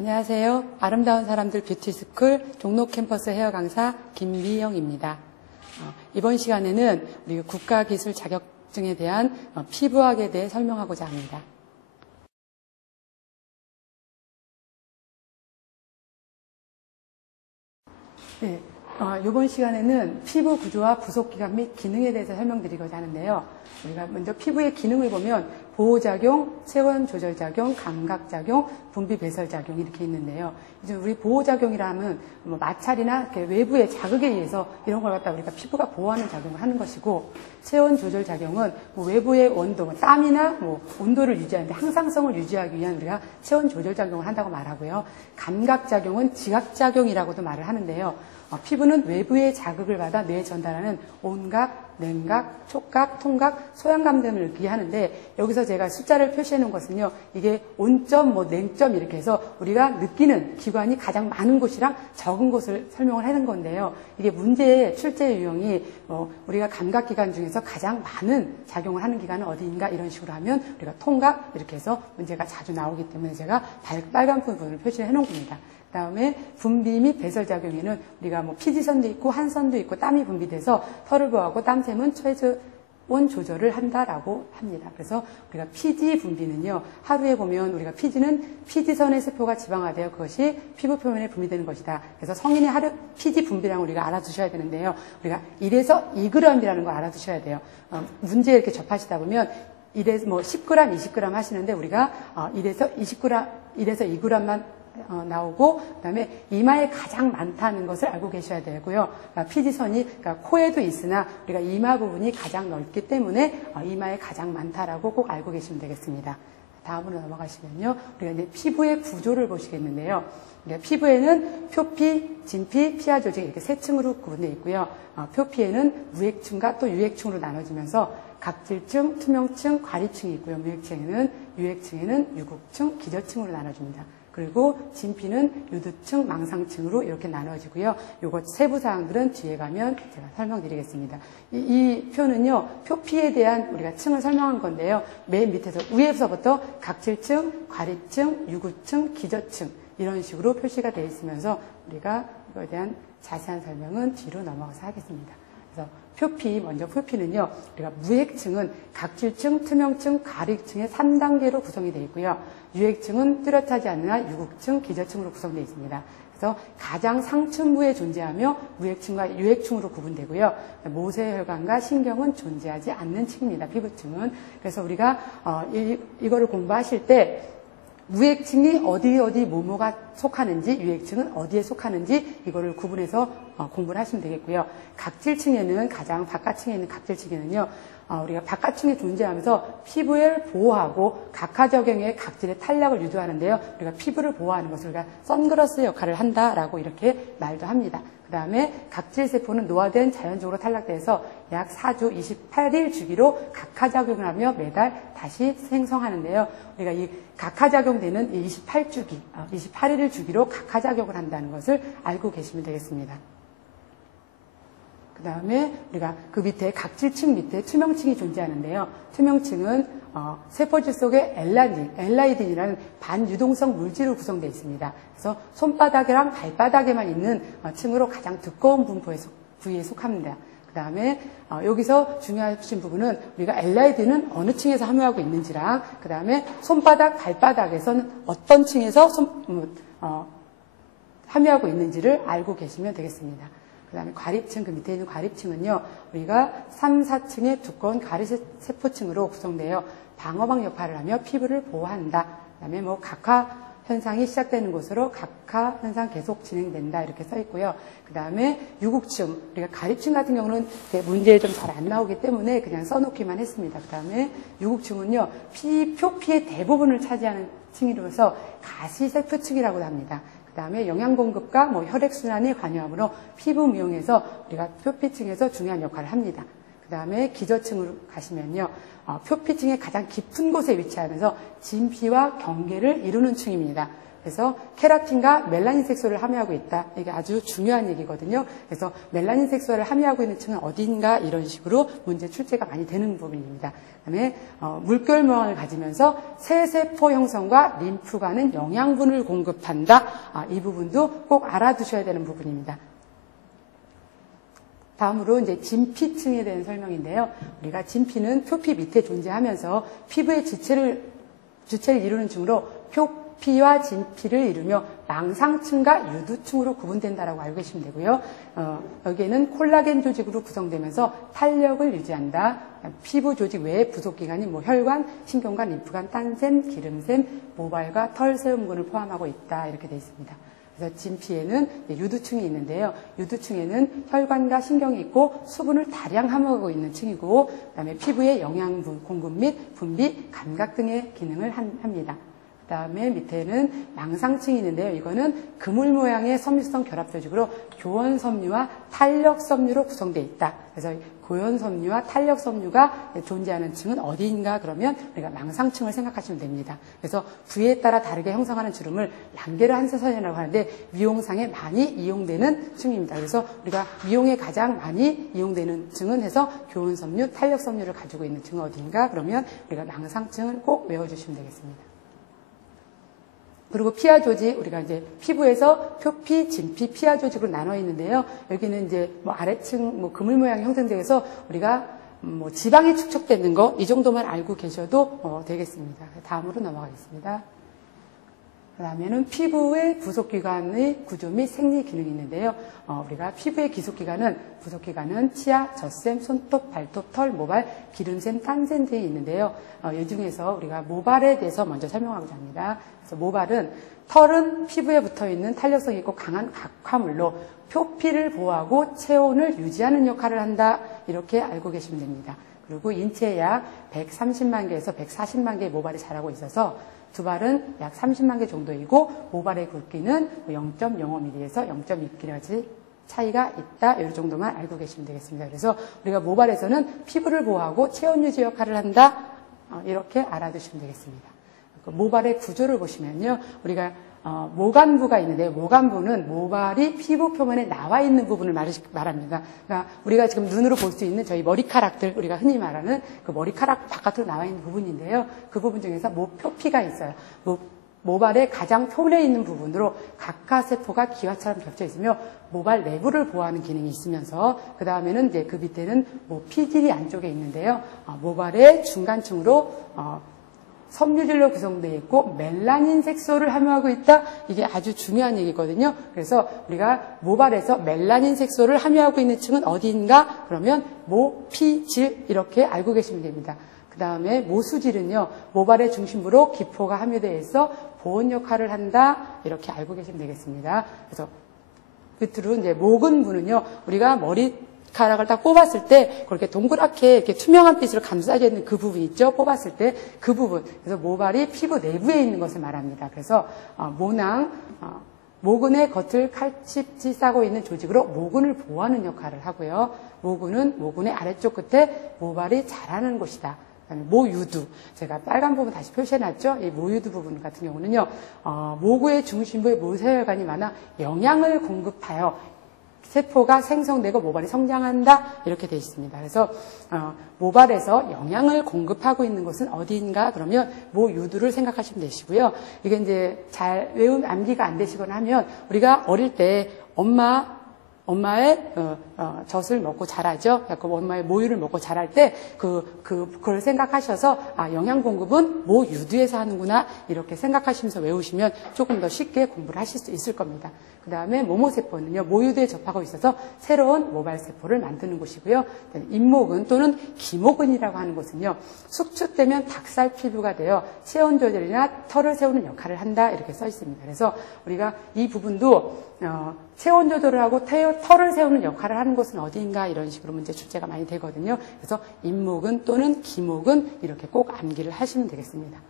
안녕하세요. 아름다운 사람들 뷰티스쿨 종로 캠퍼스 헤어 강사 김미영입니다. 이번 시간에는 우리 국가기술 자격증에 대한 피부학에 대해 설명하고자 합니다. 네, 이번 시간에는 피부 구조와 부속기관 및 기능에 대해서 설명드리고자 하는데요. 우리가 먼저 피부의 기능을 보면 보호작용, 체온 조절작용, 감각작용, 분비 배설작용 이렇게 있는데요. 이제 우리 보호작용이라 하면 마찰이나 이렇게 외부의 자극에 의해서 이런 걸 갖다 우리가 피부가 보호하는 작용을 하는 것이고, 체온 조절작용은 외부의 온도, 땀이나 온도를 유지하는데 항상성을 유지하기 위한 우리가 체온 조절작용을 한다고 말하고요. 감각작용은 지각작용이라고도 말을 하는데요. 피부는 외부의 자극을 받아 뇌에 전달하는 온각, 냉각, 촉각, 통각, 소양감 등을 느끼게 하는데, 여기서 제가 숫자를 표시해 놓은 것은요, 이게 온점, 냉점 이렇게 해서 우리가 느끼는 기관이 가장 많은 곳이랑 적은 곳을 설명을 하는 건데요. 이게 문제의 출제 유형이 우리가 감각기관 중에서 가장 많은 작용을 하는 기관은 어디인가 이런 식으로 하면 우리가 통각 이렇게 해서 문제가 자주 나오기 때문에 제가 빨간 부분을 표시해 놓은 겁니다. 그 다음에 분비 및 배설작용에는 우리가 피지선도 있고 한선도 있고 땀이 분비돼서 털을 보호하고 땀샘은 최저온 조절을 한다라고 합니다. 그래서 우리가 피지 분비는요, 하루에 보면 우리가 피지는 피지선의 세포가 지방화되어 그것이 피부 표면에 분비되는 것이다. 그래서 성인의 하루 피지 분비량을 우리가 알아두셔야 되는데요. 우리가 1에서 2g이라는 거 알아두셔야 돼요. 문제 이렇게 접하시다 보면 1에서 10g, 20g 하시는데 우리가 1에서 2g만 나오고, 그 다음에 이마에 가장 많다는 것을 알고 계셔야 되고요. 그러니까 피지선이 코에도 있으나 우리가 이마 부분이 가장 넓기 때문에 이마에 가장 많다라고 꼭 알고 계시면 되겠습니다. 다음으로 넘어가시면요, 우리가 이제 피부의 구조를 보시겠는데요. 피부에는 표피, 진피, 피하 조직 이렇게 세 층으로 구분되어 있고요. 표피에는 무액층과 또 유액층으로 나눠지면서 각질층, 투명층, 과립층이 있고요. 무액층에는 유액층에는 유국층, 기저층으로 나눠집니다. 그리고 진피는 유두층, 망상층으로 이렇게 나눠지고요. 요것 세부 사항들은 뒤에 가면 제가 설명드리겠습니다. 이 표는요, 표피에 대한 우리가 층을 설명한 건데요. 맨 밑에서 위에서부터 각질층, 과립층, 유구층, 기저층 이런 식으로 표시가 되어 있으면서 우리가 이거에 대한 자세한 설명은 뒤로 넘어가서 하겠습니다. 그래서 먼저 표피는요, 우리가 무액층은 각질층, 투명층, 과립층의 3단계로 구성이 되어 있고요. 유액층은 뚜렷하지 않으나 유국층, 기저층으로 구성되어 있습니다. 그래서 가장 상층부에 존재하며 무액층과 유액층으로 구분되고요. 모세혈관과 신경은 존재하지 않는 층입니다. 피부층은. 그래서 우리가 이거를 공부하실 때 무액층이 어디 뭐뭐가 속하는지, 유액층은 어디에 속하는지 이거를 구분해서 공부를 하시면 되겠고요. 각질층에는, 가장 바깥층에 있는 각질층에는요, 우리가 바깥층에 존재하면서 피부를 보호하고 각하작용의 각질의 탈락을 유도하는데요. 우리가 피부를 보호하는 것을 우리가 선글라스 역할을 한다라고 이렇게 말도 합니다. 그 다음에 각질세포는 노화된 자연적으로 탈락돼서 약 4주 28일 주기로 각하작용을 하며 매달 다시 생성하는데요. 우리가 이 각하작용되는 28일을 주기로 각하작용을 한다는 것을 알고 계시면 되겠습니다. 그 다음에 우리가 그 밑에 각질층 밑에 투명층이 존재하는데요. 투명층은 세포질 속에 엘라이딘이라는 반유동성 물질로 구성되어 있습니다. 그래서 손바닥이랑 발바닥에만 있는 층으로 가장 두꺼운 부위에 속합니다. 그 다음에 여기서 중요하신 부분은 우리가 엘라이딘은 어느 층에서 함유하고 있는지랑, 그 다음에 손바닥, 발바닥에서는 어떤 층에서 함유하고 있는지를 알고 계시면 되겠습니다. 그 다음에 과립층, 그 밑에 있는 과립층은요, 우리가 3, 4층의 두꺼운 가리세포층으로 구성되어 방어막 역할을 하며 피부를 보호한다. 그 다음에 각화 현상이 시작되는 곳으로 각하 현상 계속 진행된다 이렇게 써 있고요. 그 다음에 유국층, 우리가 가립층 같은 경우는 문제에 좀 잘 안 나오기 때문에 그냥 써놓기만 했습니다. 그 다음에 유국층은요, 표피의 대부분을 차지하는 층이로서 가시세포층이라고 합니다. 그 다음에 영양 공급과 혈액순환에 관여하므로 피부 미용에서 우리가 표피층에서 중요한 역할을 합니다. 그 다음에 기저층으로 가시면요, 표피층의 가장 깊은 곳에 위치하면서 진피와 경계를 이루는 층입니다. 그래서 케라틴과 멜라닌 색소를 함유하고 있다. 이게 아주 중요한 얘기거든요. 그래서 멜라닌 색소를 함유하고 있는 층은 어딘가 이런 식으로 문제 출제가 많이 되는 부분입니다. 그다음에 물결 모양을 가지면서 세세포 형성과 림프관은 영양분을 공급한다. 이 부분도 꼭 알아두셔야 되는 부분입니다. 다음으로 이제 진피층에 대한 설명인데요. 우리가 진피는 표피 밑에 존재하면서 피부의 주체를 이루는 층으로 표피와 진피를 이루며 망상층과 유두층으로 구분된다라고 알고 계시면 되고요. 여기에는 콜라겐 조직으로 구성되면서 탄력을 유지한다. 피부 조직 외의 부속기관이 혈관, 신경관, 림프관, 딴샘, 기름샘, 모발과 털, 세움근을 포함하고 있다. 이렇게 되어 있습니다. 그래서 진피에는 유두층이 있는데요. 유두층에는 혈관과 신경이 있고 수분을 다량 함유하고 있는 층이고, 그다음에 피부의 영양분 공급 및 분비, 감각 등의 기능을 합니다. 그다음에 밑에는 망상층이 있는데요. 이거는 그물 모양의 섬유성 결합 조직으로 교원 섬유와 탄력 섬유로 구성되어 있다. 그래서 교원 섬유와 탄력 섬유가 존재하는 층은 어디인가 그러면 우리가 망상층을 생각하시면 됩니다. 그래서 부위에 따라 다르게 형성하는 주름을 랑게르 한세선이라고 하는데 미용상에 많이 이용되는 층입니다. 그래서 우리가 미용에 가장 많이 이용되는 층은 해서 교원 섬유, 탄력 섬유를 가지고 있는 층은 어디인가 그러면 우리가 망상층을 꼭 외워주시면 되겠습니다. 그리고 피하 조직, 우리가 이제 피부에서 표피, 진피, 피하 조직으로 나눠 있는데요. 여기는 이제 아래층 그물 모양이 형성되어서 우리가 지방이 축적되는 거 이 정도만 알고 계셔도 되겠습니다. 다음으로 넘어가겠습니다. 그다음에는 피부의 부속기관의 구조 및 생리 기능이 있는데요. 우리가 피부의 부속기관은 치아, 젖샘, 손톱, 발톱, 털, 모발, 기름샘, 딴샘 등이 있는데요. 이 중에서 우리가 모발에 대해서 먼저 설명하고자 합니다. 그래서 모발은 털은 피부에 붙어있는 탄력성이 있고 강한 각화물로 표피를 보호하고 체온을 유지하는 역할을 한다. 이렇게 알고 계시면 됩니다. 그리고 인체에 약 130만 개에서 140만 개의 모발이 자라고 있어서 두 발은 약 30만 개 정도이고 모발의 굵기는 0.05mm에서 0.2mm까지 차이가 있다. 이 정도만 알고 계시면 되겠습니다. 그래서 우리가 모발에서는 피부를 보호하고 체온 유지 역할을 한다. 이렇게 알아두시면 되겠습니다. 모발의 구조를 보시면요. 우리가 모관부가 있는데 모관부는 모발이 피부 표면에 나와 있는 부분을 말합니다. 그러니까 우리가 지금 눈으로 볼 수 있는 저희 머리카락들, 우리가 흔히 말하는 그 머리카락 바깥으로 나와 있는 부분인데요. 그 부분 중에서 모표피가 있어요. 모발의 가장 표면에 있는 부분으로 각화세포가 기와처럼 겹쳐 있으며 모발 내부를 보호하는 기능이 있으면서 그 다음에는 이제 그 밑에는 피질이 안쪽에 있는데요. 모발의 중간층으로 섬유질로 구성되어 있고 멜라닌 색소를 함유하고 있다. 이게 아주 중요한 얘기거든요. 그래서 우리가 모발에서 멜라닌 색소를 함유하고 있는 층은 어디인가? 그러면 모피질 이렇게 알고 계시면 됩니다. 그 다음에 모수질은요. 모발의 중심부로 기포가 함유되어 있어 보온 역할을 한다. 이렇게 알고 계시면 되겠습니다. 그래서 끝으로 이제 모근부는요. 우리가 머리카락을 딱 뽑았을 때 그렇게 동그랗게 이렇게 투명한 빛으로 감싸져 있는 그 부분 있죠? 뽑았을 때 그 부분. 그래서 모발이 피부 내부에 있는 것을 말합니다. 그래서 모근의 겉을 칼집지 싸고 있는 조직으로 모근을 보호하는 역할을 하고요. 모근은 모근의 아래쪽 끝에 모발이 자라는 곳이다. 그다음에 모유두, 제가 빨간 부분 다시 표시해놨죠. 이 모유두 부분 같은 경우는요. 모구의 중심부에 모세혈관이 많아 영양을 공급하여 세포가 생성되고 모발이 성장한다. 이렇게 되어 있습니다. 그래서 모발에서 영양을 공급하고 있는 곳은 어디인가? 그러면 모유두를 생각하시면 되시고요. 이게 이제 잘 암기가 안 되시거나 하면 우리가 어릴 때 엄마의 젖을 먹고 자라죠. 약간 엄마의 모유를 먹고 자랄 때 그걸 생각하셔서 영양 공급은 모유두에서 하는구나 이렇게 생각하시면서 외우시면 조금 더 쉽게 공부를 하실 수 있을 겁니다. 그 다음에 모모세포는요. 모유두에 접하고 있어서 새로운 모발세포를 만드는 곳이고요. 잇모근 또는 기모근이라고 하는 곳은요. 숙축되면 닭살 피부가 되어 체온 조절이나 털을 세우는 역할을 한다 이렇게 써 있습니다. 그래서 우리가 이 부분도 체온 조절을 하고 털을 세우는 역할을 하는 곳은 어디인가 이런 식으로 문제 출제가 많이 되거든요. 그래서 잇모근 또는 기모근 이렇게 꼭 암기를 하시면 되겠습니다.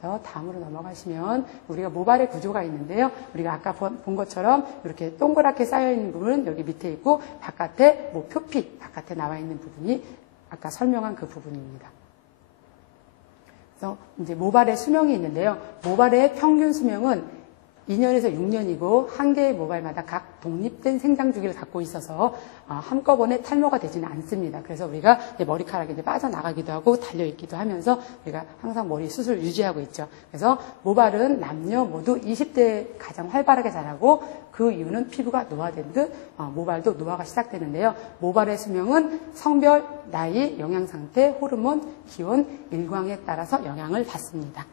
그래서 다음으로 넘어가시면 우리가 모발의 구조가 있는데요. 우리가 아까 본 것처럼 이렇게 동그랗게 쌓여있는 부분은 여기 밑에 있고 바깥에 표피, 바깥에 나와 있는 부분이 아까 설명한 그 부분입니다. 그래서 이제 모발의 수명이 있는데요. 모발의 평균 수명은 2년에서 6년이고 한 개의 모발마다 각 독립된 생장 주기를 갖고 있어서 한꺼번에 탈모가 되지는 않습니다. 그래서 우리가 머리카락이 이제 빠져나가기도 하고 달려있기도 하면서 우리가 항상 머리 수술 유지하고 있죠. 그래서 모발은 남녀 모두 20대에 가장 활발하게 자라고 그 이유는 피부가 노화된 듯 모발도 노화가 시작되는데요. 모발의 수명은 성별, 나이, 영양상태, 호르몬, 기온, 일광에 따라서 영향을 받습니다.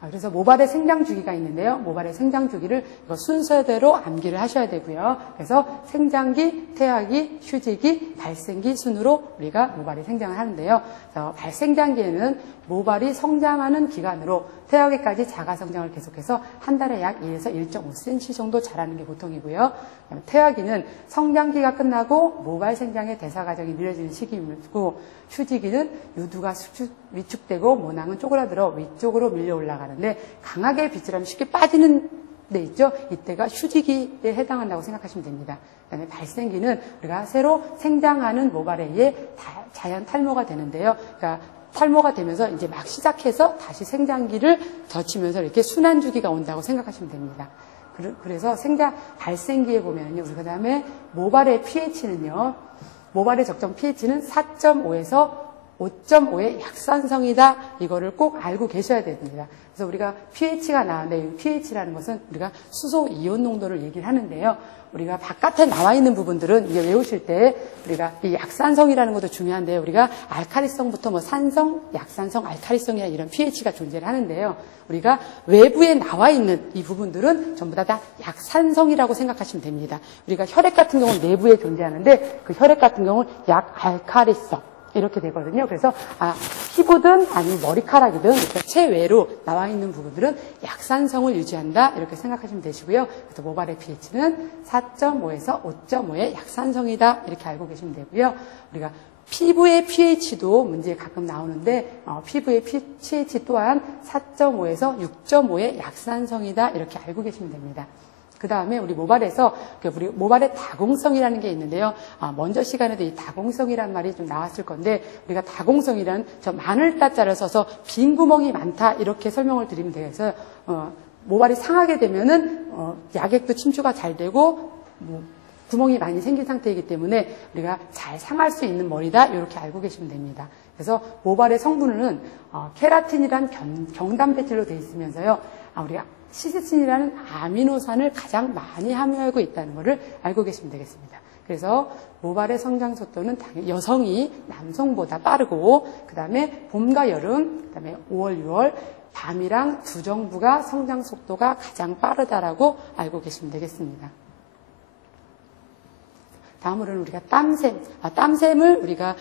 그래서 모발의 생장 주기가 있는데요. 모발의 생장 주기를 순서대로 암기를 하셔야 되고요. 그래서 생장기, 태아기, 휴지기, 발생기 순으로 우리가 모발이 생장을 하는데요. 발생장기에는 모발이 성장하는 기간으로 태아기까지 자가 성장을 계속해서 한 달에 약 1에서 1.5cm 정도 자라는 게 보통이고요. 태아기는 성장기가 끝나고 모발 생장의 대사 과정이 느려지는 시기이고, 휴지기는 유두가 위축되고 모낭은 쪼그라들어 위쪽으로 밀려 올라가는데 강하게 빗질하면 쉽게 빠지는 데 있죠. 이때가 휴지기에 해당한다고 생각하시면 됩니다. 그다음에 발생기는 우리가 새로 생장하는 모발에 의해 자연 탈모가 되는데요. 그러니까 탈모가 되면서 이제 막 시작해서 다시 생장기를 거치면서 이렇게 순환 주기가 온다고 생각하시면 됩니다. 그래서 발생기에 보면요. 그 다음에 모발의 pH는요. 모발의 적정 pH는 4.5에서 5.5의 약산성이다. 이거를 꼭 알고 계셔야 됩니다. 그래서 우리가 pH가 나왔는데 pH라는 것은 우리가 수소 이온 농도를 얘기를 하는데요. 우리가 바깥에 나와 있는 부분들은 이게 외우실 때 우리가 이 약산성이라는 것도 중요한데요. 우리가 알카리성부터 뭐 산성, 약산성, 알카리성이나 이런 pH가 존재를 하는데요. 우리가 외부에 나와 있는 이 부분들은 전부 다 약산성이라고 생각하시면 됩니다. 우리가 혈액 같은 경우는 내부에 존재하는데 그 혈액 같은 경우는 약알카리성 이렇게 되거든요. 그래서 피부든 아니면 머리카락이든 체외로 나와 있는 부분들은 약산성을 유지한다 이렇게 생각하시면 되시고요. 그래서 모발의 pH는 4.5에서 5.5의 약산성이다 이렇게 알고 계시면 되고요. 우리가 피부의 pH도 문제에 가끔 나오는데 피부의 pH 또한 4.5에서 6.5의 약산성이다 이렇게 알고 계시면 됩니다. 그 다음에 우리 모발에서 우리 모발의 다공성이라는 게 있는데요. 먼저 시간에도 이 다공성이라는 말이 좀 나왔을 건데 우리가 다공성이란 저 마늘 따자를 써서 빈 구멍이 많다 이렇게 설명을 드리면 되겠어요. 모발이 상하게 되면은 약액도 침투가 잘 되고 구멍이 많이 생긴 상태이기 때문에 우리가 잘 상할 수 있는 머리다 이렇게 알고 계시면 됩니다. 그래서 모발의 성분은 케라틴이란 경단백질로 되어 있으면서요. 우리가 시스틴이라는 아미노산을 가장 많이 함유하고 있다는 것을 알고 계시면 되겠습니다. 그래서 모발의 성장 속도는 당연히 여성이 남성보다 빠르고 그 다음에 봄과 여름, 그 다음에 5월, 6월 밤이랑 두정부가 성장 속도가 가장 빠르다라고 알고 계시면 되겠습니다. 다음으로는 우리가 땀샘. 땀샘을 우리가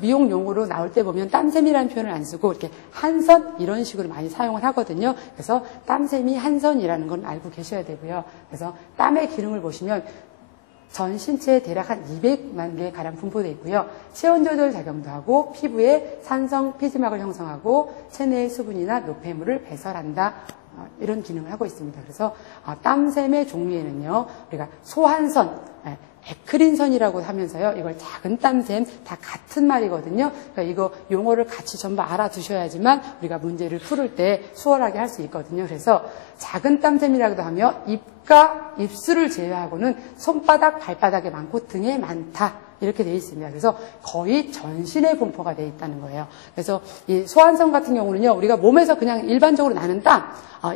미용 용어로 나올 때 보면 땀샘이라는 표현을 안 쓰고 이렇게 한선 이런 식으로 많이 사용을 하거든요. 그래서 땀샘이 한선이라는 건 알고 계셔야 되고요. 그래서 땀의 기능을 보시면 전 신체에 대략 한 200만 개 가량 분포되어 있고요. 체온 조절 작용도 하고 피부에 산성 피지막을 형성하고 체내의 수분이나 노폐물을 배설한다. 이런 기능을 하고 있습니다. 그래서 땀샘의 종류에는요. 우리가 소한선, 에크린선이라고 하면서요. 이걸 작은 땀샘 다 같은 말이거든요. 그러니까 이거 용어를 같이 전부 알아두셔야지만 우리가 문제를 풀을 때 수월하게 할 수 있거든요. 그래서 작은 땀샘이라고도 하며 입과 입술을 제외하고는 손바닥, 발바닥에 많고 등에 많다. 이렇게 되어 있습니다. 그래서 거의 전신에 분포가 되어 있다는 거예요. 그래서 이 소한선 같은 경우는요. 우리가 몸에서 그냥 일반적으로 나는 땀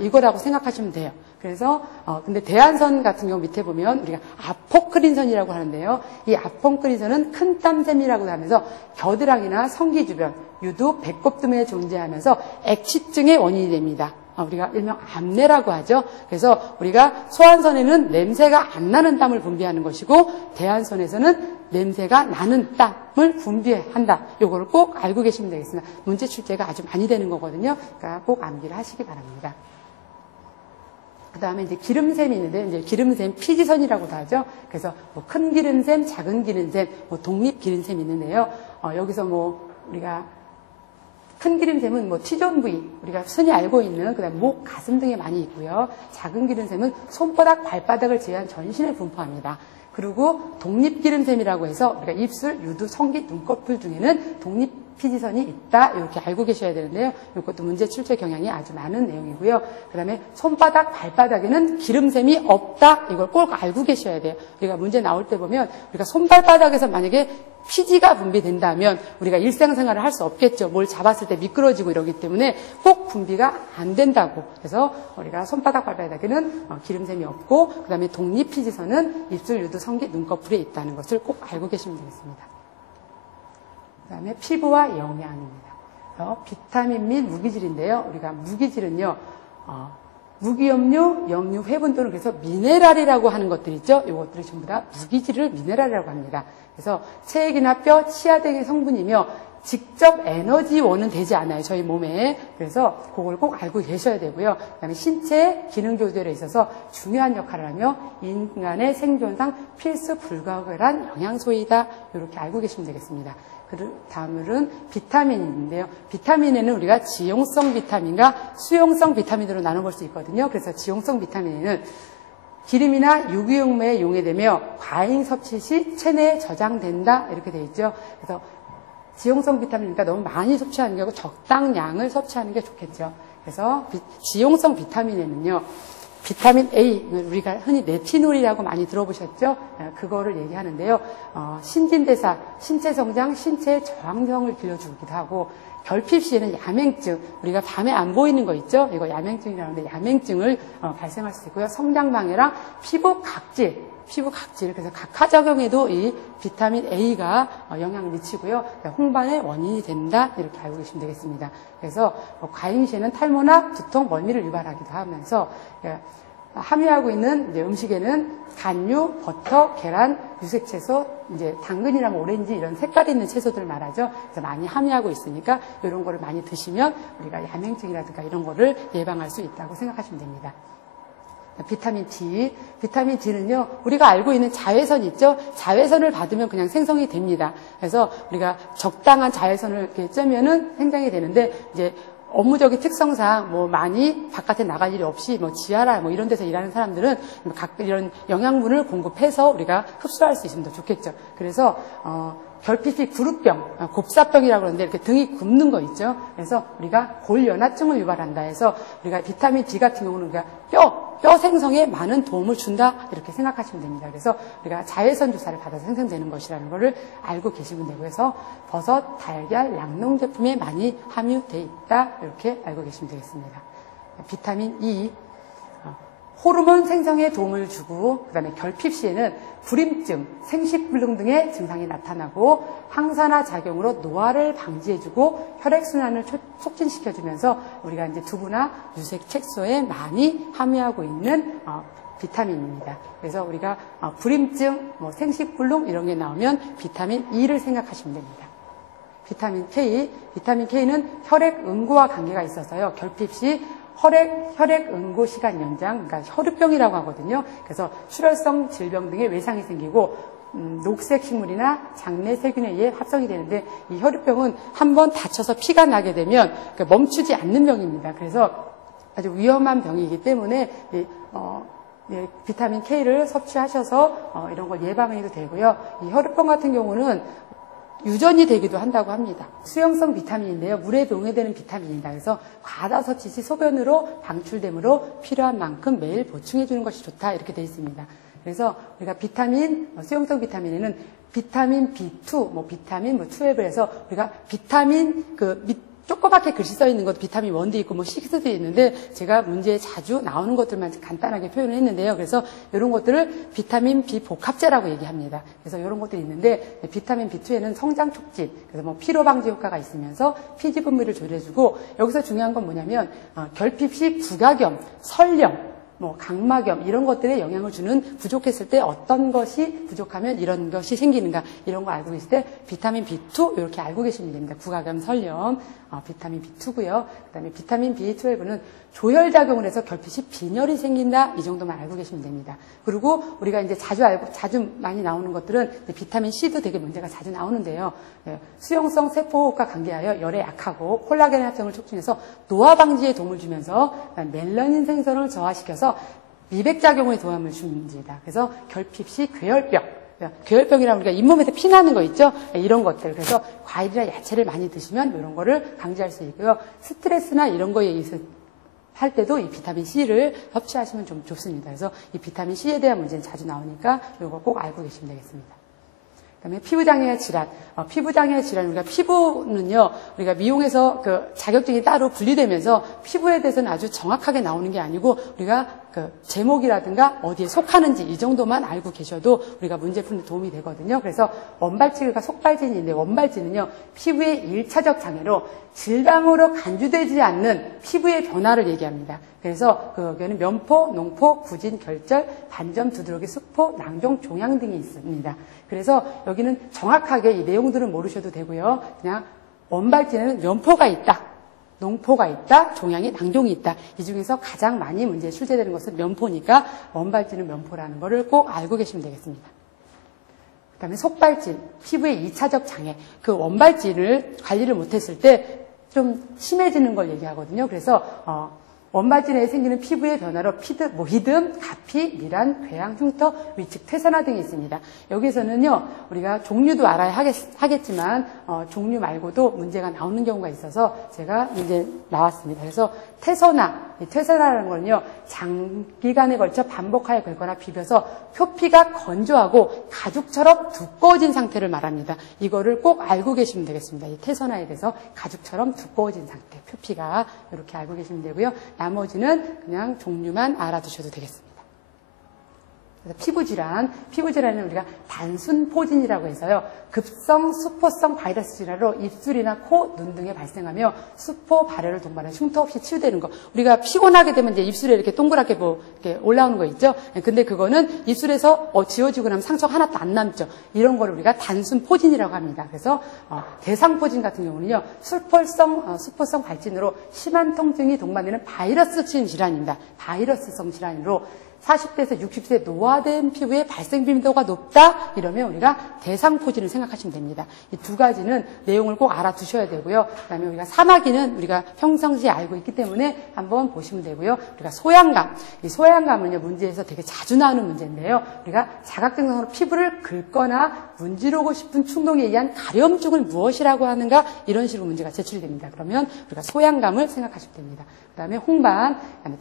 이거라고 생각하시면 돼요. 그래서 근데 대한선 같은 경우 밑에 보면 우리가 아포크린선이라고 하는데요. 이 아포크린선은 큰 땀샘이라고 하면서 겨드랑이나 성기 주변, 유두, 배꼽 등에 존재하면서 액취증의 원인이 됩니다. 우리가 일명 암내라고 하죠. 그래서 우리가 소한선에는 냄새가 안 나는 땀을 분비하는 것이고 대한선에서는 냄새가 나는 땀을 분비한다. 이거를 꼭 알고 계시면 되겠습니다. 문제 출제가 아주 많이 되는 거거든요. 그러니까 꼭 암기를 하시기 바랍니다. 그 다음에 이제 기름샘이 있는데, 이제 기름샘, 피지선이라고도 하죠. 그래서 뭐 큰 기름샘, 작은 기름샘, 뭐 독립 기름샘이 있는데요. 여기서 뭐 우리가 큰 기름샘은 뭐 T존 부위, 우리가 흔히 알고 있는 그다음 목, 가슴 등에 많이 있고요. 작은 기름샘은 손바닥, 발바닥을 제외한 전신에 분포합니다. 그리고 독립 기름샘이라고 해서 우리가 입술, 유두, 성기, 눈꺼풀 중에는 독립 피지선이 있다 이렇게 알고 계셔야 되는데요. 이것도 문제 출제 경향이 아주 많은 내용이고요. 그 다음에 손바닥, 발바닥에는 기름샘이 없다 이걸 꼭 알고 계셔야 돼요. 우리가 문제 나올 때 보면 우리가 손발바닥에서 만약에 피지가 분비된다면 우리가 일상생활을 할 수 없겠죠. 뭘 잡았을 때 미끄러지고 이러기 때문에 꼭 분비가 안 된다고. 그래서 우리가 손바닥, 발바닥에는 기름샘이 없고 그 다음에 독립피지선은 입술, 유두, 성기, 눈꺼풀에 있다는 것을 꼭 알고 계시면 되겠습니다. 그 다음에 피부와 영양입니다. 비타민 및 무기질인데요. 우리가 무기질은요. 무기염류, 염류, 회분 또는 그래서 미네랄이라고 하는 것들 있죠. 이것들이 전부 다 무기질을 미네랄이라고 합니다. 그래서 체액이나 뼈, 치아 등의 성분이며 직접 에너지원은 되지 않아요. 저희 몸에. 그래서 그걸 꼭 알고 계셔야 되고요. 그다음에 신체 기능 조절에 있어서 중요한 역할을 하며 인간의 생존상 필수 불가결한 영양소이다. 이렇게 알고 계시면 되겠습니다. 다음은 비타민인데요. 비타민에는 우리가 지용성 비타민과 수용성 비타민으로 나눠볼 수 있거든요. 그래서 지용성 비타민에는 기름이나 유기용매에 용해되며 과잉 섭취 시 체내에 저장된다 이렇게 되어 있죠. 그래서 지용성 비타민이니까 너무 많이 섭취하는 게 아니고 적당량을 섭취하는 게 좋겠죠. 그래서 지용성 비타민에는요. 비타민 A, 우리가 흔히 레티놀이라고 많이 들어보셨죠? 그거를 얘기하는데요. 신진대사, 신체 성장, 신체 저항성을 길러주기도 하고 결핍 시에는 야맹증, 우리가 밤에 안 보이는 거 있죠? 이거 야맹증이라고 하는데 야맹증을 발생할 수 있고요. 성장방해랑 피부 각질, 그래서 각하작용에도 이 비타민 A가 영향을 미치고요. 홍반의 원인이 된다 이렇게 알고 계시면 되겠습니다. 그래서 과잉 시에는 탈모나 두통, 멀미를 유발하기도 하면서 함유하고 있는 이제 음식에는 간류, 버터, 계란, 유색채소, 이제 당근이나 오렌지 이런 색깔 있는 채소들을 말하죠. 그래서 많이 함유하고 있으니까 이런 거를 많이 드시면 우리가 야맹증이라든가 이런 거를 예방할 수 있다고 생각하시면 됩니다. 비타민 D. 비타민 D는요, 우리가 알고 있는 자외선 있죠? 자외선을 받으면 그냥 생성이 됩니다. 그래서 우리가 적당한 자외선을 이렇게 쬐면은 생성이 되는데, 이제 업무적인 특성상 뭐 많이 바깥에 나갈 일이 없이 뭐 지하라 뭐 이런 데서 일하는 사람들은 이런 영양분을 공급해서 우리가 흡수할 수 있으면 더 좋겠죠. 그래서, 결핍이 구루병, 곱사병이라고 그러는데 이렇게 등이 굽는 거 있죠. 그래서 우리가 골연화증을 유발한다 해서 우리가 비타민 D 같은 경우는 우리가 뼈 생성에 많은 도움을 준다 이렇게 생각하시면 됩니다. 그래서 우리가 자외선 주사를 받아서 생성되는 것이라는 것을 알고 계시면 되고 해서 버섯, 달걀, 양농 제품에 많이 함유되어 있다 이렇게 알고 계시면 되겠습니다. 비타민 E, 호르몬 생성에 도움을 주고 그다음에 결핍 시에는 불임증, 생식불능 등의 증상이 나타나고 항산화 작용으로 노화를 방지해주고 혈액순환을 촉진시켜주면서 우리가 이제 두부나 유색 채소에 많이 함유하고 있는 비타민입니다. 그래서 우리가 불임증, 뭐 생식불능 이런 게 나오면 비타민 E를 생각하시면 됩니다. 비타민 K, 비타민 K는 혈액 응고와 관계가 있어서요. 결핍 시 혈액 응고 시간 연장, 그러니까 혈우병이라고 하거든요. 그래서 출혈성 질병 등의 외상이 생기고 녹색 식물이나 장내 세균에 의해 합성이 되는데 이 혈우병은 한번 다쳐서 피가 나게 되면 멈추지 않는 병입니다. 그래서 아주 위험한 병이기 때문에 비타민 K를 섭취하셔서 이런 걸 예방해도 되고요. 이 혈우병 같은 경우는 유전이 되기도 한다고 합니다. 수용성 비타민인데요. 물에 용해되는 비타민이다. 그래서 과다 섭취 시 소변으로 방출되므로 필요한 만큼 매일 보충해 주는 것이 좋다. 이렇게 되어 있습니다. 그래서 우리가 수용성 비타민에는 비타민 B2, 비타민 12을 해서 우리가 비타민 조그맣게 글씨 써 있는 것도 비타민 1도 있고 6도 있는데 제가 문제에 자주 나오는 것들만 간단하게 표현을 했는데요. 그래서 이런 것들을 비타민 B 복합제라고 얘기합니다. 그래서 이런 것들이 있는데 비타민 B2에는 성장 촉진, 그래서 피로 방지 효과가 있으면서 피지 분비를 조절해주고 여기서 중요한 건 뭐냐면 결핍 시 부각염, 설령, 각막염 이런 것들에 영향을 주는 부족했을 때 어떤 것이 부족하면 이런 것이 생기는가 이런 거 알고 계실 때 비타민 B2 이렇게 알고 계시면 됩니다. 부각염, 설염, 비타민 B2고요. 그다음에 비타민 B12는 조혈작용을 해서 결핍 시 빈혈이 생긴다 이 정도만 알고 계시면 됩니다. 그리고 우리가 이제 자주 많이 나오는 것들은 비타민 C도 되게 문제가 자주 나오는데요. 수용성 세포호흡과 관계하여 열에 약하고 콜라겐 합성을 촉진해서 노화 방지에 도움을 주면서 멜라닌 생성을 저하시켜서 미백작용에 도움을 줍니다. 그래서 결핍 시 괴혈병, 괴혈병이라고 우리가 잇몸에서 피 나는 거 있죠? 이런 것들. 그래서 과일이나 야채를 많이 드시면 이런 거를 방지할 수 있고요. 스트레스나 이런 거에 의해서 할 때도 이 비타민 C를 섭취하시면 좀 좋습니다. 그래서 이 비타민 C에 대한 문제는 자주 나오니까 이거 꼭 알고 계시면 되겠습니다. 그다음에 피부장애 질환. 피부장애 질환, 우리가 피부는요, 우리가 미용에서 그 자격증이 따로 분리되면서 피부에 대해서는 아주 정확하게 나오는 게 아니고 우리가 그 제목이라든가 어디에 속하는지 이 정도만 알고 계셔도 우리가 문제 푸는 데 도움이 되거든요. 그래서 원발질과 속발진인데 원발진은요, 피부의 1차적 장애로 질감으로 간주되지 않는 피부의 변화를 얘기합니다. 그래서 거기에는 면포, 농포, 구진, 결절, 반점, 두드러기, 숙포, 낭종, 종양 등이 있습니다. 그래서 여기는 정확하게 이 내용들은 모르셔도 되고요. 그냥 원발진에는 면포가 있다, 농포가 있다, 종양이, 낭종이 있다. 이 중에서 가장 많이 문제에 출제되는 것은 면포니까 원발진은 면포라는 것을 꼭 알고 계시면 되겠습니다. 그다음에 속발진, 피부의 2차적 장애. 그 원발진을 관리를 못했을 때 좀 심해지는 걸 얘기하거든요. 그래서 원발진에 생기는 피부의 변화로 모히듬, 가피, 미란, 궤양, 흉터, 위축, 퇴산화 등이 있습니다. 여기서는요, 우리가 종류도 알아야 하겠지만 종류 말고도 문제가 나오는 경우가 있어서 제가 이제 나왔습니다. 그래서 퇴산화라는 거는요, 장기간에 걸쳐 반복하여 긁거나 비벼서 표피가 건조하고 가죽처럼 두꺼워진 상태를 말합니다. 이거를 꼭 알고 계시면 되겠습니다. 이 퇴산화에 대해서 가죽처럼 두꺼워진 상태, 표피가 이렇게 알고 계시면 되고요. 나머지는 그냥 종류만 알아두셔도 되겠습니다. 그래서 피부질환은 우리가 단순 포진이라고 해서요. 급성 수포성 바이러스 질환으로 입술이나 코, 눈 등에 발생하며 수포, 발열을 동반한 흉터 없이 치유되는 거. 우리가 피곤하게 되면 이제 입술에 이렇게 동그랗게 이렇게 올라오는 거 있죠. 근데 그거는 입술에서 지워지고 나면 상처가 하나도 안 남죠. 이런 거를 우리가 단순 포진이라고 합니다. 그래서 대상 포진 같은 경우는요, 수포성 발진으로 심한 통증이 동반되는 바이러스성 질환입니다. 바이러스성 질환으로 40대에서 60세 노화된 피부의 발생 빈도가 높다? 이러면 우리가 대상포진을 생각하시면 됩니다. 이 두 가지는 내용을 꼭 알아두셔야 되고요. 그 다음에 우리가 사마귀는 우리가 평상시에 알고 있기 때문에 한번 보시면 되고요. 우리가 소양감. 이 소양감은요, 문제에서 되게 자주 나오는 문제인데요. 우리가 자각증상으로 피부를 긁거나 문지르고 싶은 충동에 의한 가려움증을 무엇이라고 하는가? 이런 식으로 문제가 제출이 됩니다. 그러면 우리가 소양감을 생각하시면 됩니다. 그 다음에 홍반, 그다음에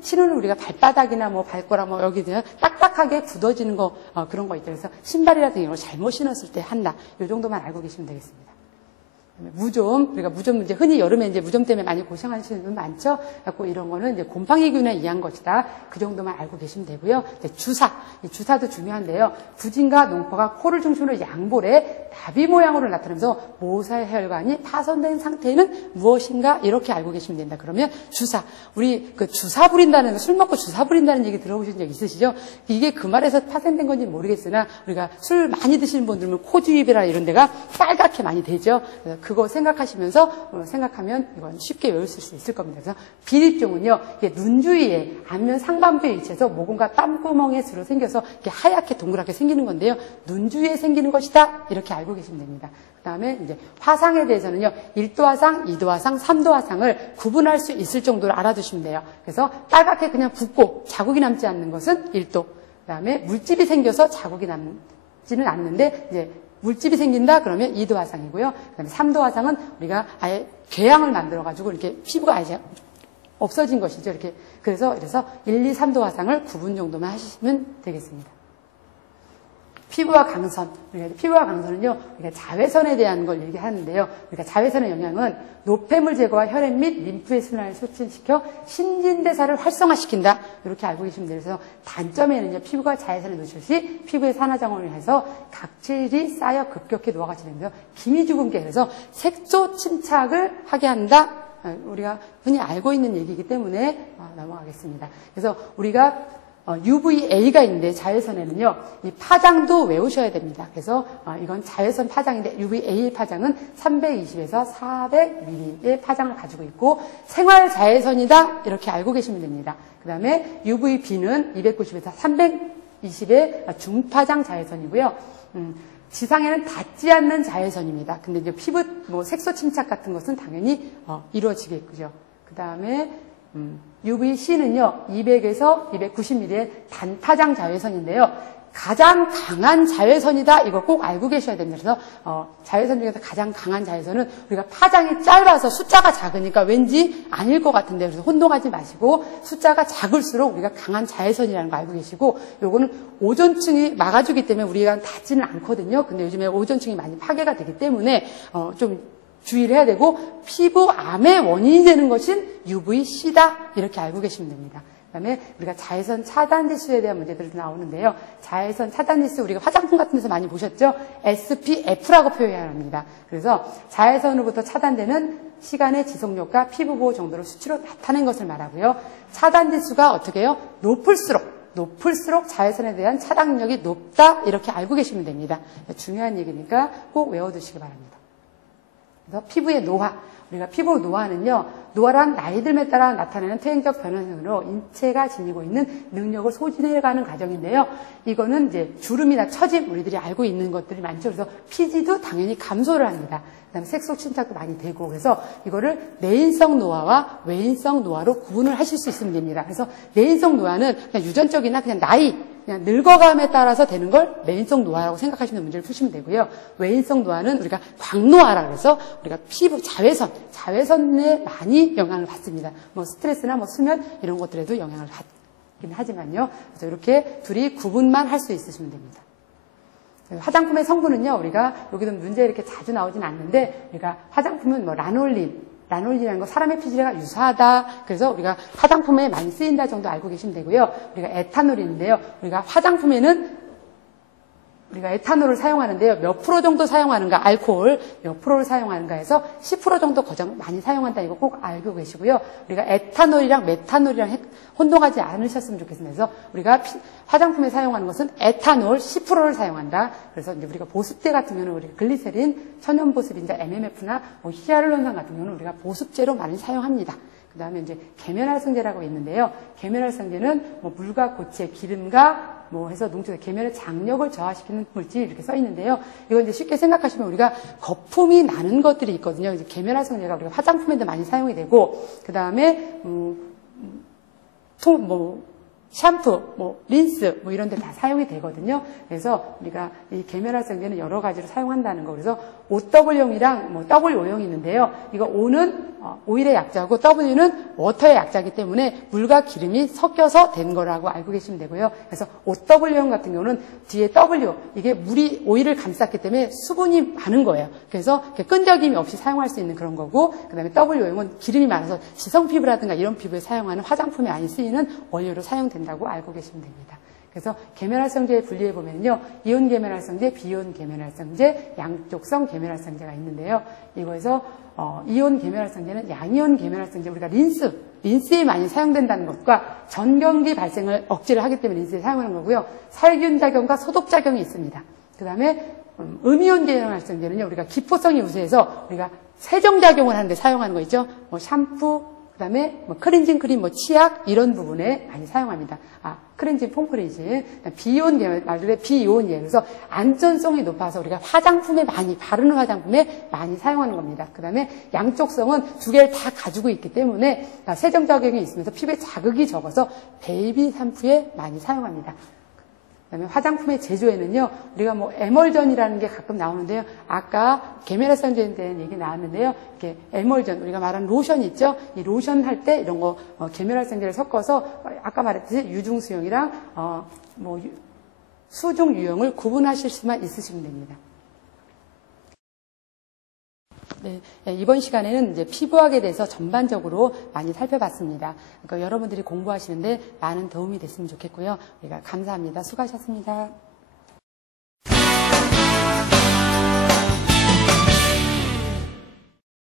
치눈은 우리가 발바닥이나 발가락 여기 그냥 딱딱하게 굳어지는 거, 그런 거 있죠. 그래서 신발이라든지 이런 걸 잘못 신었을 때 한다. 이 정도만 알고 계시면 되겠습니다. 무좀, 우리가 무좀 문제, 흔히 여름에 이제 무좀 때문에 많이 고생하시는 분 많죠? 그래서 이런 거는 이제 곰팡이균에 의한 것이다. 그 정도만 알고 계시면 되고요. 주사, 이 주사도 중요한데요. 구진과 농포가 코를 중심으로 양볼에 나비 모양으로 나타나면서 모세혈관이 파손된 상태는 무엇인가? 이렇게 알고 계시면 된다. 그러면 주사, 우리 그 주사 부린다는, 술 먹고 주사 부린다는 얘기 들어보신 적 있으시죠? 이게 그 말에서 파생된 건지 모르겠으나 우리가 술 많이 드시는 분들은 코주입이나 이런 데가 빨갛게 많이 되죠. 그거 생각하면 이건 쉽게 외우실 수 있을 겁니다. 그래서 비립종은요, 이게 눈 주위에 안면 상반부에 위치해서 모공과 땀구멍에 주로 생겨서 이렇게 하얗게 동그랗게 생기는 건데요. 눈 주위에 생기는 것이다. 이렇게 알고 계시면 됩니다. 그 다음에 이제 화상에 대해서는요, 1도 화상, 2도 화상, 3도 화상을 구분할 수 있을 정도로 알아두시면 돼요. 그래서 빨갛게 그냥 붓고 자국이 남지 않는 것은 1도. 그 다음에 물집이 생겨서 자국이 남지는 않는데 이제 물집이 생긴다? 그러면 2도 화상이고요. 그다음에 3도 화상은 우리가 아예 궤양을 만들어가지고 이렇게 피부가 아예 없어진 것이죠. 이렇게. 그래서 1, 2, 3도 화상을 구분 정도만 하시면 되겠습니다. 피부와 강선. 피부와 강선은요, 우리가 자외선에 대한 걸 얘기하는데요. 우리가 자외선의 영향은 노폐물 제거와 혈액 및 림프의 순환을 촉진시켜 신진대사를 활성화시킨다. 이렇게 알고 계시면 돼요. 그래서 단점에는요, 피부가 자외선에 노출 시 피부의 산화작용을 해서 각질이 쌓여 급격히 노화가 진행돼서 기미 주근깨, 그래서 색소 침착을 하게 한다. 우리가 흔히 알고 있는 얘기이기 때문에 넘어가겠습니다. 그래서 우리가 UVA가 있는데 자외선에는요, 이 파장도 외우셔야 됩니다. 그래서 이건 자외선 파장인데 UVA 파장은 320에서 400mm의 파장을 가지고 있고 생활 자외선이다 이렇게 알고 계시면 됩니다. 그 다음에 UVB는 290에서 320의 중파장 자외선이고요. 지상에는 닿지 않는 자외선입니다. 근데 이제 피부 색소 침착 같은 것은 당연히 이루어지겠고요. 그 다음에 UVC는요, 200에서 290mm의 단파장 자외선인데요. 가장 강한 자외선이다. 이거 꼭 알고 계셔야 됩니다. 그래서 자외선 중에서 가장 강한 자외선은 우리가 파장이 짧아서 숫자가 작으니까 왠지 아닐 것 같은데 그래서 혼동하지 마시고 숫자가 작을수록 우리가 강한 자외선이라는 거 알고 계시고 요거는 오존층이 막아주기 때문에 우리가 닿지는 않거든요. 근데 요즘에 오존층이 많이 파괴가 되기 때문에 좀 주의를 해야 되고 피부암의 원인이 되는 것은 UVC다. 이렇게 알고 계시면 됩니다. 그다음에 우리가 자외선 차단 지수에 대한 문제들도 나오는데요. 자외선 차단 지수 우리가 화장품 같은 데서 많이 보셨죠? SPF라고 표현합니다. 그래서 자외선으로부터 차단되는 시간의 지속력과 피부 보호 정도를 수치로 나타낸 것을 말하고요. 차단 지수가 어떻게 해요? 높을수록 자외선에 대한 차단력이 높다. 이렇게 알고 계시면 됩니다. 중요한 얘기니까 꼭 외워두시기 바랍니다. 그래서 피부의 노화. 우리가 피부 노화는요, 노화란 나이 들에 따라 나타나는 퇴행적 변화로 인체가 지니고 있는 능력을 소진해가는 과정인데요. 이거는 이제 주름이나 처짐, 우리들이 알고 있는 것들이 많죠. 그래서 피지도 당연히 감소를 합니다. 그다음에 색소 침착도 많이 되고, 그래서 이거를 내인성 노화와 외인성 노화로 구분을 하실 수 있으면 됩니다. 그래서 내인성 노화는 그냥 유전적이나 그냥 나이, 그냥 늙어감에 따라서 되는 걸 내인성 노화라고 생각하시면 문제를 푸시면 되고요. 외인성 노화는 우리가 광노화라 그래서 우리가 피부 자외선에 많이 영향을 받습니다. 뭐 스트레스나 뭐 수면 이런 것들에도 영향을 받긴 하지만요. 그래서 이렇게 둘이 구분만 할 수 있으시면 됩니다. 화장품의 성분은요, 우리가 여기도 문제 이렇게 자주 나오진 않는데, 우리가 화장품은 뭐 라놀린이라는 거 사람의 피지가 유사하다. 그래서 우리가 화장품에 많이 쓰인다 정도 알고 계시면 되고요. 우리가 에탄올인데요. 우리가 화장품에는 우리가 에탄올을 사용하는데요. 몇 프로 정도 사용하는가, 알코올 몇 프로를 사용하는가 해서 10% 정도 가장 많이 사용한다. 이거 꼭 알고 계시고요. 우리가 에탄올이랑 메탄올이랑 혼동하지 않으셨으면 좋겠습니다. 그래서 우리가 화장품에 사용하는 것은 에탄올 10%를 사용한다. 그래서 이제 우리가 보습제 같은 경우는 우리가 글리세린, 천연 보습인자 MMF나 뭐 히알루론산 같은 경우는 우리가 보습제로 많이 사용합니다. 그 다음에 이제 계면활성제라고 있는데요. 계면활성제는 뭐 물과 고체, 기름과 뭐 해서 농축의 계면의 장력을 저하시키는 물질 이렇게 써 있는데요. 이건 이제 쉽게 생각하시면 우리가 거품이 나는 것들이 있거든요. 이제 계면활성제가 우리가 화장품에도 많이 사용이 되고, 그 다음에 샴푸, 린스, 이런 데 다 사용이 되거든요. 그래서 우리가 이 계면활성제는 여러 가지로 사용한다는 거. 그래서 OW용이랑 WO용이 있는데요. 이거 O는 오일의 약자고 W는 워터의 약자이기 때문에 물과 기름이 섞여서 된 거라고 알고 계시면 되고요. 그래서 OW용 같은 경우는 뒤에 W, 이게 물이 오일을 감쌌기 때문에 수분이 많은 거예요. 그래서 끈적임이 없이 사용할 수 있는 그런 거고, 그 다음에 WO용은 기름이 많아서 지성 피부라든가 이런 피부에 사용하는 화장품에 많이 쓰이는 원료로 사용된다고 알고 계시면 됩니다. 그래서 계면활성제에 분리해 보면요, 이온 계면활성제, 비이온 계면활성제, 양쪽성 계면활성제가 있는데요. 이거에서 이온 계면활성제는 양이온 계면활성제, 우리가 린스에 많이 사용된다는 것과 전경기 발생을 억제를 하기 때문에 린스에 사용하는 거고요. 살균 작용과 소독 작용이 있습니다. 그 다음에 음이온 계면활성제는요, 우리가 기포성이 우수해서 우리가 세정 작용을 하는데 사용하는 거 있죠. 샴푸, 그 다음에 클렌징 크림, 치약 이런 부분에 많이 사용합니다. 클렌징, 폼클렌징. 비이온 계면 말들에 비이온이에요. 그래서 안전성이 높아서 우리가 화장품에 많이 바르는 화장품에 많이 사용하는 겁니다. 그 다음에 양쪽성은 두 개를 다 가지고 있기 때문에 세정 작용이 있으면서 피부에 자극이 적어서 베이비 샴푸에 많이 사용합니다. 그다음에 화장품의 제조에는요, 우리가 에멀전이라는 게 가끔 나오는데요. 아까 계면활성제에 대한 얘기 나왔는데요. 이렇게 에멀전, 우리가 말하는 로션 있죠? 이 로션 할 때 이런 거 계면활성제를 섞어서 아까 말했듯이 유중수용이랑 수중 유형을 구분하실 수만 있으시면 됩니다. 네, 이번 시간에는 이제 피부학에 대해서 전반적으로 많이 살펴봤습니다. 그러니까 여러분들이 공부하시는데 많은 도움이 됐으면 좋겠고요. 우리가 감사합니다. 수고하셨습니다.